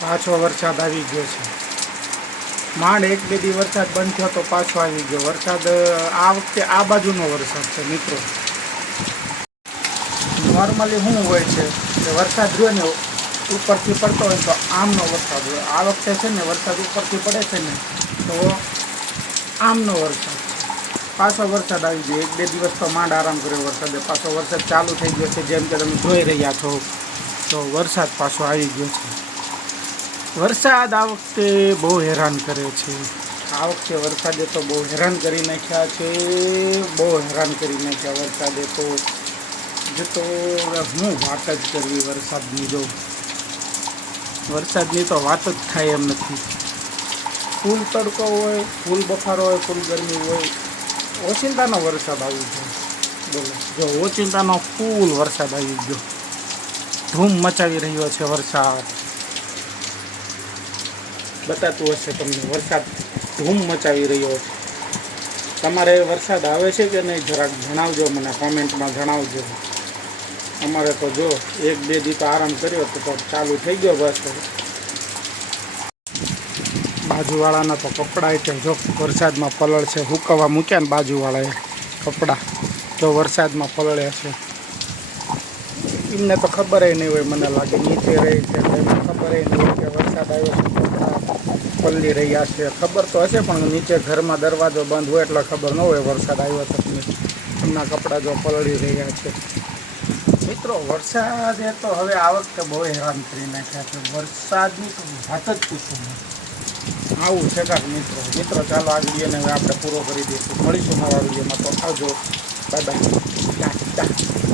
પાછો વરસાદ આવી ગયો છે. માંડ એક બે દી વરસાદ બંધ થયો તો પાછો આવી ગયો. વરસાદ, આ વખતે આ બાજુનો વરસાદ છે મિત્રો. નોર્મલી શું હોય છે કે વરસાદ રહ્યો ને ઉપરથી પડતો હોય તો આમનો વરસાદ હોય. આ વખતે છે ને વરસાદ ઉપરથી પડે છે ને તો આમનો વરસાદ પાછો વરસાદ આવી ગયો. એક બે દિવસ તો માંડ આરામ કર્યો વરસાદે. પાછો વરસાદ ચાલુ થઈ ગયો છે. જેમ કે તમે જોઈ રહ્યા છો, તો વરસાદ પાછો આવી ગયો છે. વરસાદ આ વખતે બહુ હેરાન કરે છે. આ વખતે વરસાદે તો બહુ હેરાન કરી નાખ્યા છે બહુ હેરાન કરી નાખ્યા વરસાદે તો. જો તો હું વાત જ કરવી વરસાદની જો. વરસાદની તો વાત જ થાય એમ નથી. ફૂલ તડકો હોય ફૂલ બફારો હોય ફૂલ ગરમી હોય ઓચિંતાનો વરસાદ આવી ગયો. બોલો. જો ઓચિંતાનો ફૂલ વરસાદ આવી ગયો. ધૂમ મચાવી રહ્યો છે વરસાદ. બતાતું હશે તમને. વરસાદ ધૂમ મચાવી રહ્યો છે. તમારે વરસાદ આવે છે કે નહીં જરાક જણાવજો મને, કોમેન્ટમાં જણાવજો. અમારે તો જો એક બે દી તો આરામ કર્યો તો ચાલુ થઈ ગયો બસ બાજુવાળાના તો કપડાં છે. જો વરસાદમાં પલળ છે હુકવા મૂક્યા ને બાજુવાળાએ કપડાં. જો વરસાદમાં પલળે છે. એમને તો ખબર નહીં હોય, મને લાગે નીચે રહી છે. એમને ખબર નહીં હોય કે વરસાદ આવ્યો છે. પલળી રહ્યા છે. ખબર તો હશે, પણ નીચે ઘરમાં દરવાજો બંધ હોય એટલે ખબર ન હોય વરસાદ આવ્યો તો એમના કપડાં જો પલળી રહ્યા છે. મિત્રો, વરસાદ એ તો હવે આ વખતે બહુ હેરાન કરી નાખ્યા છે. વરસાદની તો વાત જ પૂછું આવું છે કાંક મિત્રો. મિત્રો, ચાલો આ વિડીયોને હવે આપણે પૂરો કરી દઈશું. મળીશું નવા વિડીયોમાં. તો આવજો. Bye bye.